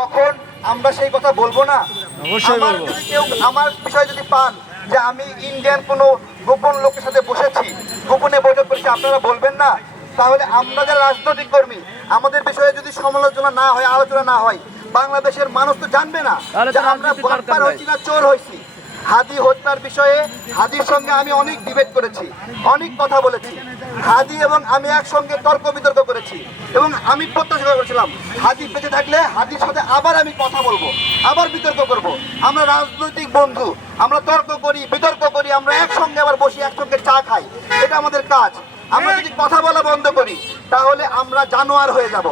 তখন আমরা সেই কথা বলবো না? অবশ্যই বলবো। যদি কেউ আমার বিষয় যদি পান যে আমি ইন্ডিয়ান কোনো গোপন লোকের সাথে বসেছি, গোপনে বৈঠক করেছি, আপনারা বলবেন না? তাহলে আমরা যারা রাজনৈতিক কর্মী, আমাদের বিষয়ে যদি সমালোচনা না হয়, আলোচনা না হয়, বাংলাদেশের মানুষ তো জানবে না তাহলে যে তো আমরা রাজনীতির দরকার বাটপার নাই। হচ্ছি না চোর হয়েছি। হাদি হত্যার বিষয়ে হাদির সঙ্গে আমি অনেক ডিবেট করেছি, অনেক কথা বলেছি। হাদি এবং আমি একসঙ্গে তর্ক বিতর্ক করেছি এবং আমি প্রত্যাশা করেছিলাম হাদি বেঁচে থাকলে হাদির সাথে আবার আমি কথা বলবো, আবার বিতর্ক করব। আমরা রাজনৈতিক বন্ধু, আমরা তর্ক করি, বিতর্ক করি, আমরা একসঙ্গে আবার বসি, একসঙ্গে চা খাই, এটা আমাদের কাজ। আমরা যদি কথা বলা বন্ধ করি তাহলে আমরা জানোয়ার হয়ে যাব।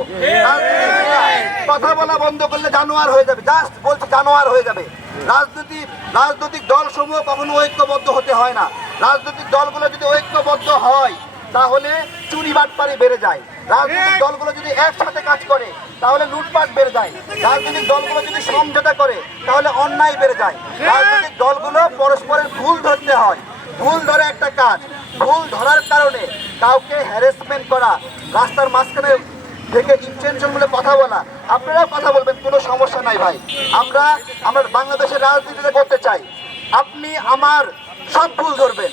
কথা বলা বন্ধ করলে জানোয়ার হয়ে যাবে, জাস্ট বলছি জানোয়ার হয়ে যাবে। রাজনৈতিক দল সমূহ কখনো ঐক্যবদ্ধ হতে হয় না। রাজনৈতিক দলগুলো যদি ঐক্যবদ্ধ হয় তাহলে চুরি বাটপারি বেড়ে যায়। রাজনৈতিক দলগুলো যদি একসাথে কাজ করে তাহলে লুটপাট বেড়ে যায়। রাজনৈতিক দলগুলো যদি সমঝোতা করে তাহলে অন্যায় বেড়ে যায়। রাজনৈতিক দলগুলো পরস্পরের ভুল ধরতে হয়, ভুল ধরে একটা কাজ, ভুল ধরার কারণে কাউকে হ্যারাসমেন্ট করা, রাস্তার মাঝখানে থেকে ইন্টেনশন বলে কথা বলা, আপনারাও কথা বলবেন, কোনো সমস্যা নাই ভাই। আমরা বাংলাদেশের রাজনীতিতে করতে চাই। আপনি আমার সব ভুল ধরবেন,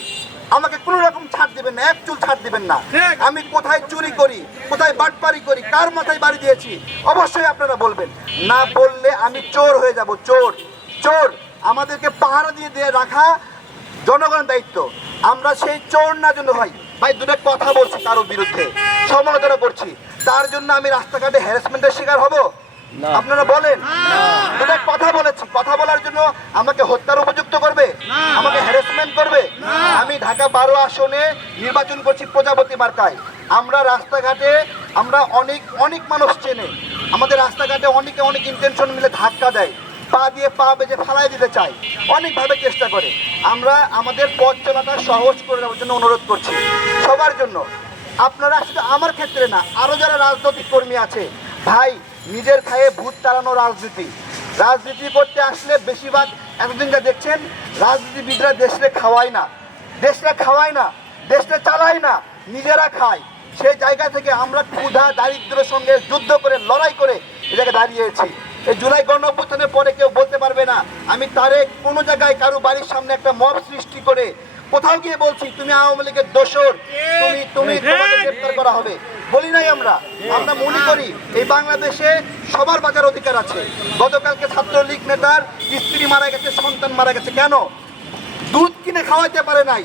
আমাকে কোনো রকম ছাড় দিবেন না, এক চুল ছাড় দিবেন না। আমি কোথায় চুরি করি, কোথায় বাটপারি করি, কার মাথায় বাড়ি দিয়েছি, অবশ্যই আপনারা বলবেন। না বললে আমি চোর হয়ে যাব, চোর। চোর আমাদেরকে পাহারা দিয়ে রাখা জনগণের দায়িত্ব। আমরা সেই চোর না জন্য ভাই দুটো কথা বলছি কারোর বিরুদ্ধে, সমালোচনা করছি, তার জন্য আমি রাস্তাঘাটে হ্যারাসমেন্টের শিকার হব? আপনারা বলেন। দুটো কথা বলেছি, কথা বলার জন্য আমাকে হত্যার উপযুক্ত করবে, আমাকে হ্যারাসমেন্ট করবে? আমি ঢাকা 12 আসনে নির্বাচন করছি প্রজাপতি মার্কায়। আমরা রাস্তাঘাটে আমরা অনেক মানুষ চেনে, আমাদের রাস্তাঘাটে অনেকে অনেক ইন্টেনশন মিলে ধাক্কা দেয়, পা দিয়ে পা বেজে ফালাই দিতে চায়, অনেকভাবে চেষ্টা করে। আমরা আমাদের পথ চলাটা সহজ করে দেওয়ার জন্য অনুরোধ করছি সবার জন্য। আপনারা শুধু আমার ক্ষেত্রে না, আরও যারা রাজনৈতিক কর্মী আছে, ভাই নিজের খায়ে ভূত তাড়ানো রাজনীতি করতে আসলে বেশিরভাগ এতদিন যা দেখছেন রাজনীতিবিদরা দেশে খাওয়ায় না, দেশটা চালায় না, নিজেরা খায়। সেই জায়গা থেকে আমরা ক্ষুধা দারিদ্র্যের সঙ্গে যুদ্ধ করে লড়াই করে এ জায়গায় দাঁড়িয়েছি। এই জুলাই গণঅভ্যুত্থানের পরে কেউ বলতে পারবে না আমি তারেক কোনো জায়গায় কারো বাড়ির সামনে একটা মব সৃষ্টি করে কোথাও গিয়ে বলছি তুমি আওয়ামী লীগের দোসর, তোমাকে গ্রেফতার করা হবে, বলি নাই। আমরা মনে করি এই বাংলাদেশে সবার বাঁচার অধিকার আছে। গতকালকে ছাত্রলীগ নেতার স্ত্রী মারা গেছে, সন্তান মারা গেছে, কেন? দুধ কিনে খাওয়াইতে পারে নাই,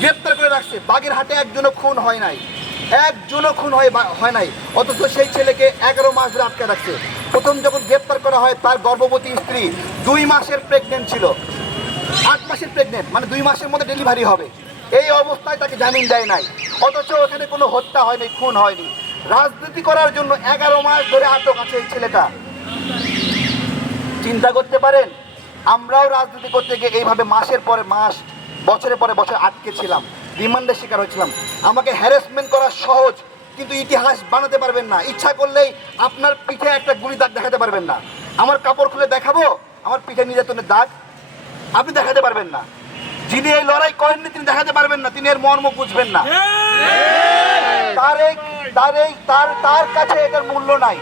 গ্রেফতার করে রাখছে। বাগেরহাটে একজনও খুন হয় নাই, হয় নাই, অথচ সেই ছেলেকে 11 মাস ধরে আটকে রাখছে। প্রথম যখন গ্রেপ্তার করা হয় তার গর্ভবতী স্ত্রী 2 মাসের প্রেগনেন্ট ছিল, 8 মাসের প্রেগনেন্ট, মানে 2 মাসের মধ্যে ডেলিভারি হবে। এই অবস্থায় তাকে জামিন দেয় নাই, অথচ ওখানে কোনো হত্যা হয়নি, খুন হয়নি। রাজনীতি করার জন্য 11 মাস ধরে আটক আছে এই ছেলেটা। চিন্তা করতে পারেন আমরাও রাজনীতি করতে গিয়ে এইভাবে মাসের পরে মাস, বছরের পরে বছর আটকে ছিলাম, রিমান্ডের শিকার হয়েছিলাম। আমাকে হ্যারাসমেন্ট করা সহজ, কিন্তু ইতিহাস বানাতে পারবেন না। ইচ্ছা করলেই আপনার পিঠে একটা গুলি দাগ দেখাতে পারবেন না। আমার কাপড় খুলে দেখাবো আমার পিঠে নির্যাতনের দাগ, আপনি দেখাতে পারবেন না। যিনি এই লড়াই করেননি তিনি দেখাতে পারবেন না, তিনি এর মর্ম বুঝবেন না। তার কাছে এটার মূল্য নাই।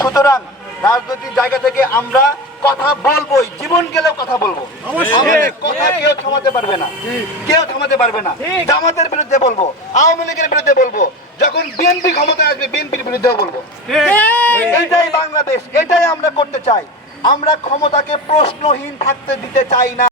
সুতরাং রাজনৈতিক জায়গা থেকে আমরা কথা বলবোই, জীবন গেলেও কথা বলবো। আমাদের কথা কেউ থামাতে পারবে না। জামাতের বিরুদ্ধে বলবো, আওয়ামী লীগের বিরুদ্ধে বলবো, যখন বিএনপি ক্ষমতায় আসবে বিএনপির বিরুদ্ধেও বলবো। এটাই বাংলাদেশ, এটাই আমরা করতে চাই। আমরা ক্ষমতাকে প্রশ্নহীন থাকতে দিতে চাই না।